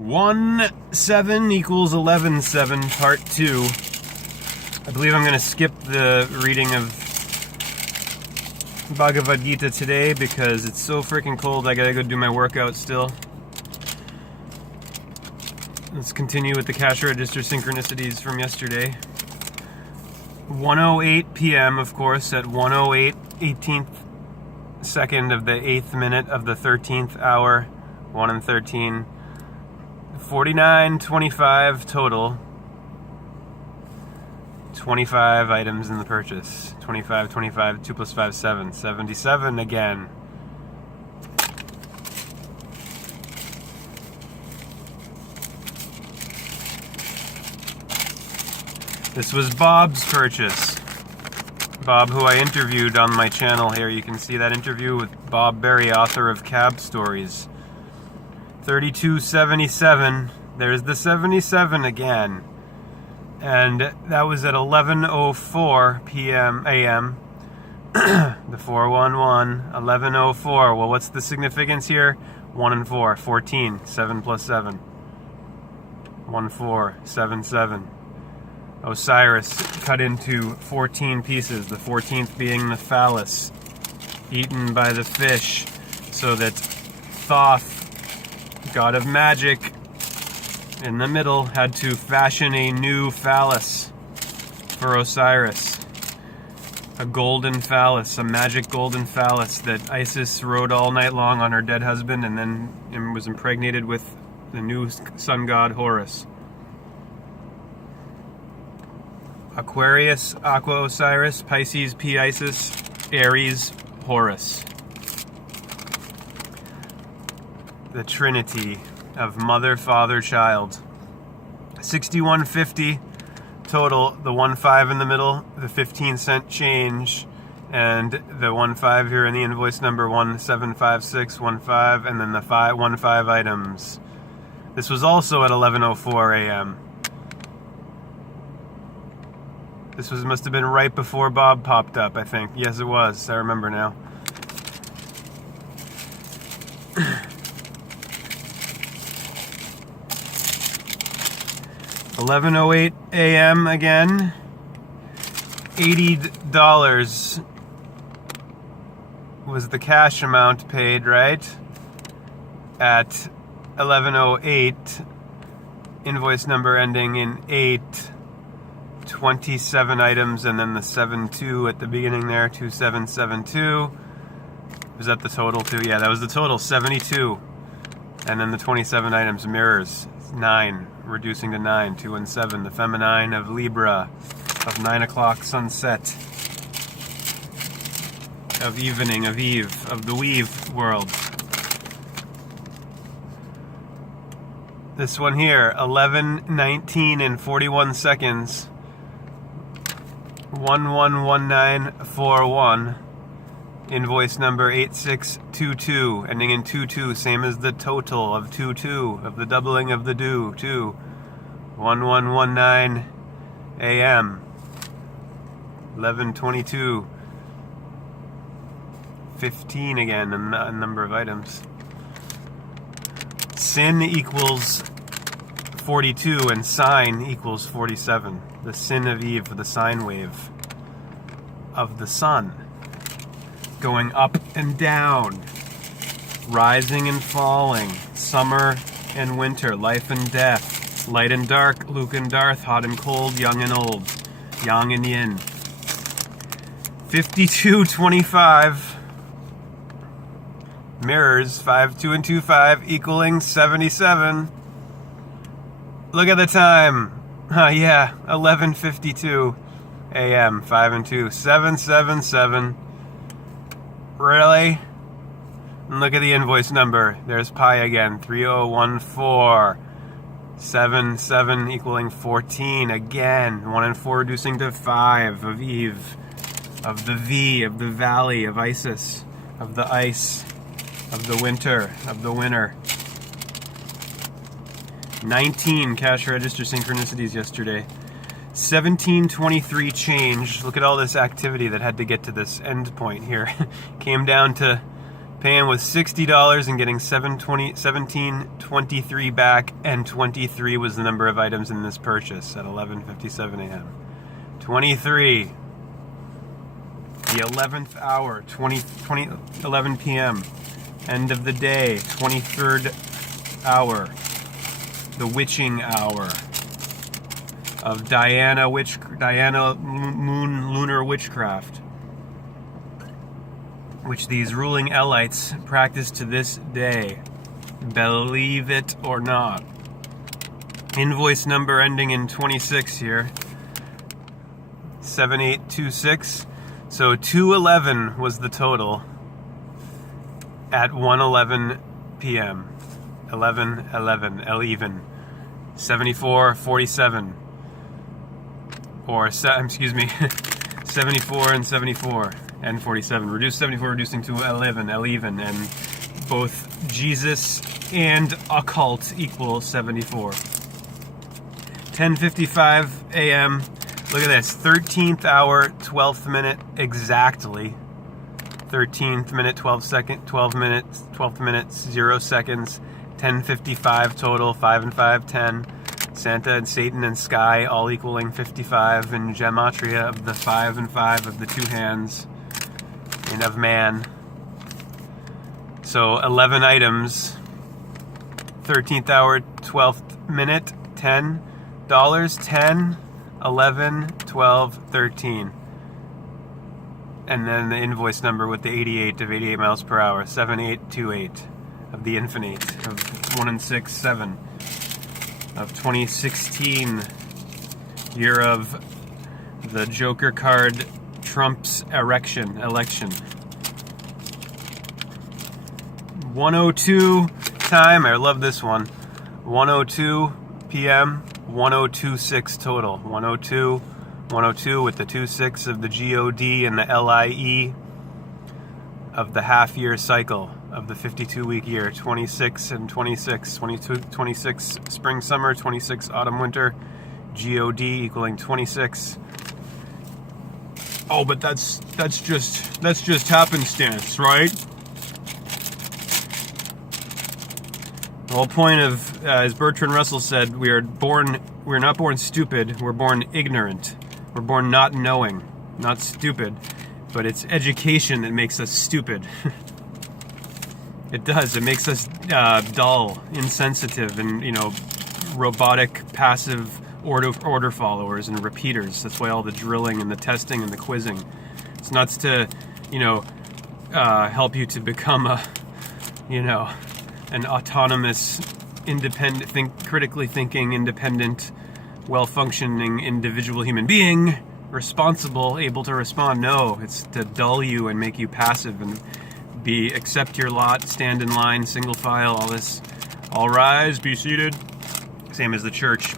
1-7 equals 11-7, part 2. I believe I'm going to skip the reading of BHAGAVAD GITA today because it's so freaking cold. I gotta go do my workout still. Let's continue with the cash register synchronicities from yesterday. 1:08 p.m. of course, at 1:08, 18th second of the 8th minute of the 13th hour, 1 and 13. 49.25 total. 25 items in the purchase. 25, 25, 2 plus 5, 7. 77 again. This was Bob's purchase. Bob, who I interviewed on my channel here. You can see that interview with Bob Berry, author of Cab Stories. 32.77. There's the 77 again. And that was at 11:04 p.m. a.m. The 411, 11:04. Well, what's the significance here? 1 and 4, 14. 7 plus 7. 1, 4, 7, 7. Osiris cut into 14 pieces, the 14th being the phallus, eaten by the fish, so that Thoth, god of magic, in the middle, had to fashion a new phallus for Osiris. A golden phallus, a magic golden phallus that Isis rode all night long on her dead husband and then was impregnated with the new sun god Horus. Aquarius, Aqua Osiris, Pisces, P Isis, Aries, Horus. The Trinity of Mother, Father, Child. 61.50 total. The 1.5 in the middle, the 15-cent change, and the 1.5 here in the invoice number 175615, and then the 1.5 items. This was also at 11:04 a.m. This must have been right before Bob popped up, I think. Yes, it was. I remember now. $11:08 a.m. again. $80 was the cash amount paid, right? At 11:08. Invoice number ending in 8. 27 items, and then the 72 at the beginning there, 2772. Was that the total too? Yeah, that was the total, 72. And then the 27 items, mirrors, 9, reducing to 9, 2 and 7. The feminine of Libra, of 9 o'clock sunset, of evening, of Eve, of the weave world. This one here, 11:19 and 41 seconds. 111941, invoice number 8622, ending in 22, same as the total of 22, of the doubling of the due, 2. 1119 a.m. 11:22. 15 again, a number of items. Sin equals 42 and sine equals 47. The sin of Eve, the sine wave of the sun, going up and down, rising and falling, summer and winter, life and death, light and dark, Luke and Darth, hot and cold, young and old, yang and yin. 52.25. Mirrors, 5, 2 and 2, 5, equaling 77. Look at the time. Yeah, 11:52 a.m. 5 and 2, 777. Really? And look at the invoice number. There's pi again. 3014. 7 equaling 14 again. 1 and 4 reducing to 5 of Eve, of the V, of the valley, of Isis, of the ice, of the winter, of the winter. 19 cash register synchronicities yesterday. 1723 change. Look at all this activity that had to get to this end point here. Came down to Paying with $60 and getting 1723 back, and 23 was the number of items in this purchase at 11:57 a.m. 23, the 11th hour, 11 p.m., end of the day, 23rd hour, the witching hour of Diana moon lunar witchcraft, which these ruling elites practice to this day, believe it or not. Invoice number ending in 26 here, 7826. So 211 was the total at 1:11 p.m. 11 even 7447, or excuse me, 74 and 74 and 47. Reduce 74, reducing to 11 even, and both Jesus and occult equal 74. 10:55 a.m. Look at this, 13th hour, 12th minute exactly. 13th minute, 12th minute, 0 seconds. 10:55 total, 5 and 5, 10. Santa and Satan and Sky all equaling 55 in gematria of the 5 and 5 of the two hands and of man. So 11 items, 13th hour, 12th minute, $10, 10, 11, 12, 13. And then the invoice number with the 88 of 88 miles per hour, 7828 of the infinite, of 1 and 6, 7, of 2016, year of the Joker card, Trump's election. 1:02 time, I love this one, 1:02 p.m., 1026 total. 102 with the 26 of the GOD and the LIE of the half-year cycle of the 52-week year. 26 and 26. 26 spring, summer, 26 autumn, winter. GOD equaling 26. Oh, but that's just happenstance, right? The whole point of, as Bertrand Russell said, we're not born stupid, we're born ignorant. We're born not knowing, not stupid, but it's education that makes us stupid. It does, it makes us dull, insensitive, and, robotic, passive order followers and repeaters. That's why all the drilling and the testing and the quizzing. It's not to, help you to become an autonomous, independent, critically thinking, independent, well-functioning individual human being, responsible, able to respond. No, it's to dull you and make you passive and accept your lot, stand in line, single file, all this. All rise, be seated. Same as the church.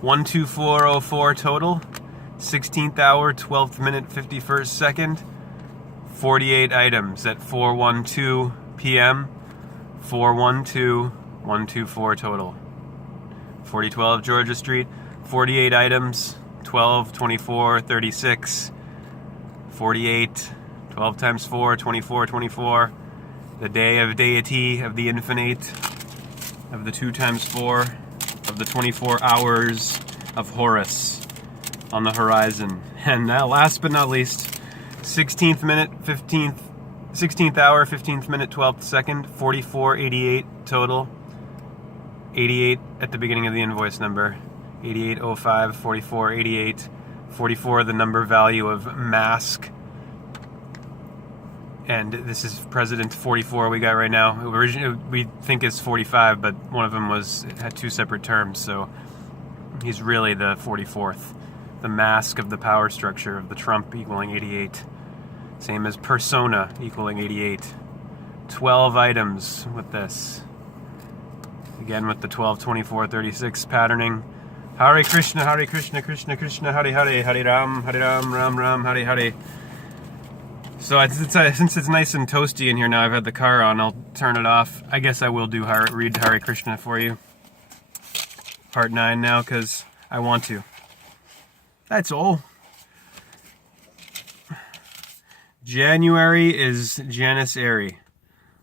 12404 total, 16th hour, 12th minute, 51st second, 48 items at 4:12 p.m., 412-124 total. 4012 Georgia Street, 48 items, 12, 24, 36, 48, 12 times 4, 24, 24. The day of deity, of the infinite, of the 2 times 4, of the 24 hours of Horus on the horizon. And now, last but not least, 16th hour, 15th minute, 12th second, 4488 total. 88 at the beginning of the invoice number. 8805, 4488. 44, the number value of mask. And this is President 44 we got right now. Originally, we think it's 45, but one of them had 2 separate terms, so he's really the 44th. The mask of the power structure of the Trump equaling 88. Same as persona equaling 88. 12 items with this. Again with the 12, 24, 36 patterning. Hare Krishna, Krishna Krishna, Hare Hare, Hare Ram, Ram Ram, Hare Hare. So since it's nice and toasty in here now, I've had the car on, I'll turn it off. I guess I will read Hare Krishna for you. Part 9 now, because I want to. That's all. January is Janus Aerie,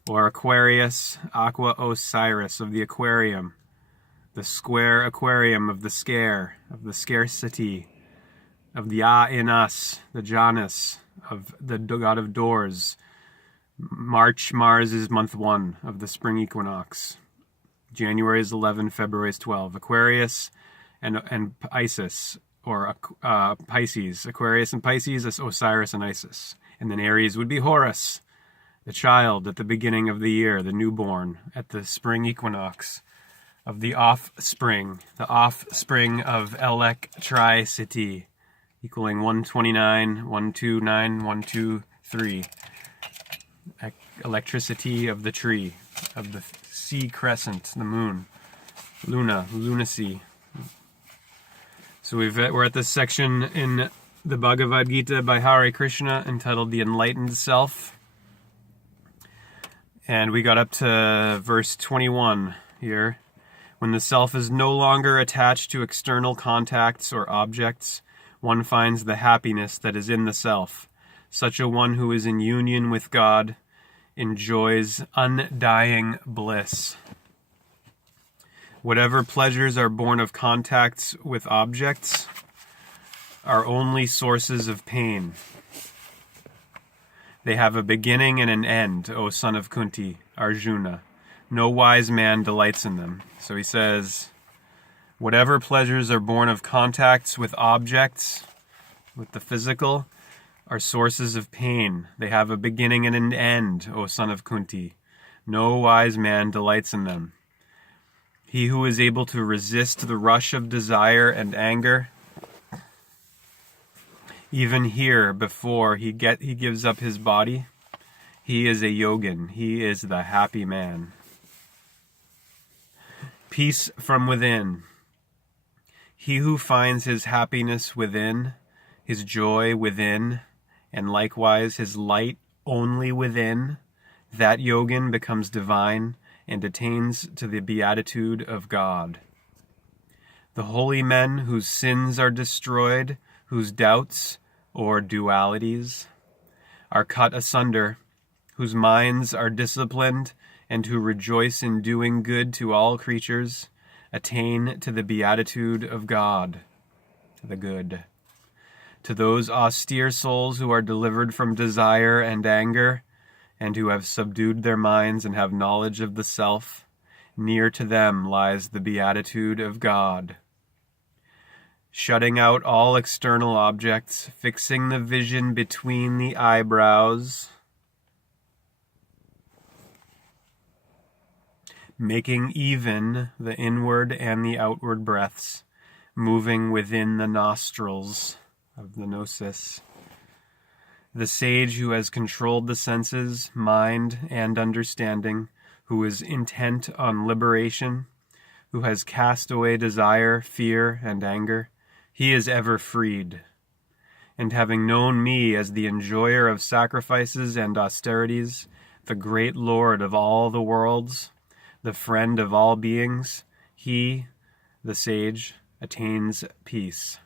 or Aquarius, Aqua Osiris of the aquarium, the square aquarium of the scare, of the scarcity, of the in us, the Janus, of the god of doors. Mars is month 1 of the spring equinox. January is 11, February is 12. Aquarius and Isis, or Pisces. Aquarius and Pisces is Osiris and Isis. And then Aries would be Horus, the child at the beginning of the year, the newborn, at the spring equinox of the offspring of electricity, equaling 129, 129, 123. Electricity of the tree, of the sea crescent, the moon, lunacy. So we're at this section in the Bhagavad Gita by Hare Krishna entitled The Enlightened Self. And we got up to verse 21 here. When the self is no longer attached to external contacts or objects, one finds the happiness that is in the self. Such a one who is in union with God enjoys undying bliss. Whatever pleasures are born of contacts with objects are only sources of pain. They have a beginning and an end, O son of Kunti, Arjuna. No wise man delights in them. So he says, whatever pleasures are born of contacts with objects, with the physical, are sources of pain. They have a beginning and an end, O son of Kunti. No wise man delights in them. He who is able to resist the rush of desire and anger, even here before he gives up his body, he is a yogin. He is the happy man. Peace from within. He who finds his happiness within, his joy within, and likewise his light only within, that yogin becomes divine and attains to the beatitude of God. The holy men whose sins are destroyed, whose doubts or dualities are cut asunder, whose minds are disciplined, and who rejoice in doing good to all creatures, attain to the beatitude of God, the good. To those austere souls who are delivered from desire and anger, and who have subdued their minds and have knowledge of the self, near to them lies the beatitude of God. Shutting out all external objects, fixing the vision between the eyebrows, making even the inward and the outward breaths, moving within the nostrils of the gnosis. The sage who has controlled the senses, mind, and understanding, who is intent on liberation, who has cast away desire, fear, and anger, he is ever freed. And having known me as the enjoyer of sacrifices and austerities, the great Lord of all the worlds, the friend of all beings, he, the sage, attains peace.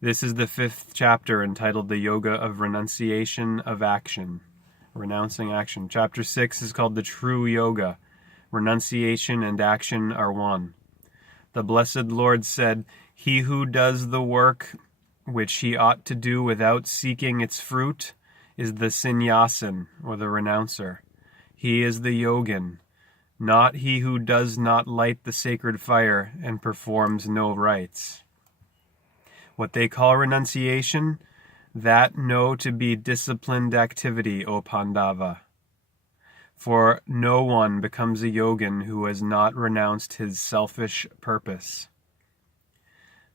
This is the 5th chapter entitled The Yoga of Renunciation of Action, Renouncing Action. Chapter 6 is called The True Yoga. Renunciation and action are one. The Blessed Lord said, "He who does the work which he ought to do without seeking its fruit is the sannyasin, or the renouncer. He is the yogin, not he who does not light the sacred fire and performs no rites. What they call renunciation, that know to be disciplined activity, O Pandava. For no one becomes a yogin who has not renounced his selfish purpose.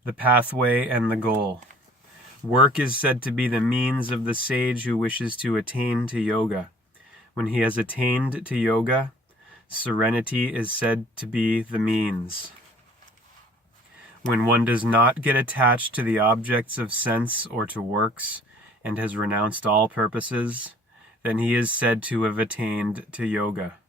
The pathway and the goal. Work is said to be the means of the sage who wishes to attain to yoga. When he has attained to yoga, serenity is said to be the means. When one does not get attached to the objects of sense or to works, and has renounced all purposes, then he is said to have attained to yoga.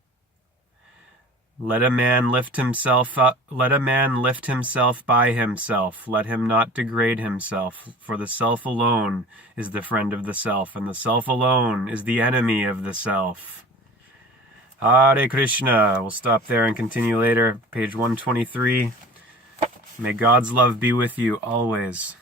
Let a man lift himself up, let a man lift himself by himself. Let him not degrade himself, for the self alone is the friend of the self, and the self alone is the enemy of the self. Hare Krishna. We'll stop there and continue later. Page 123. May God's love be with you always.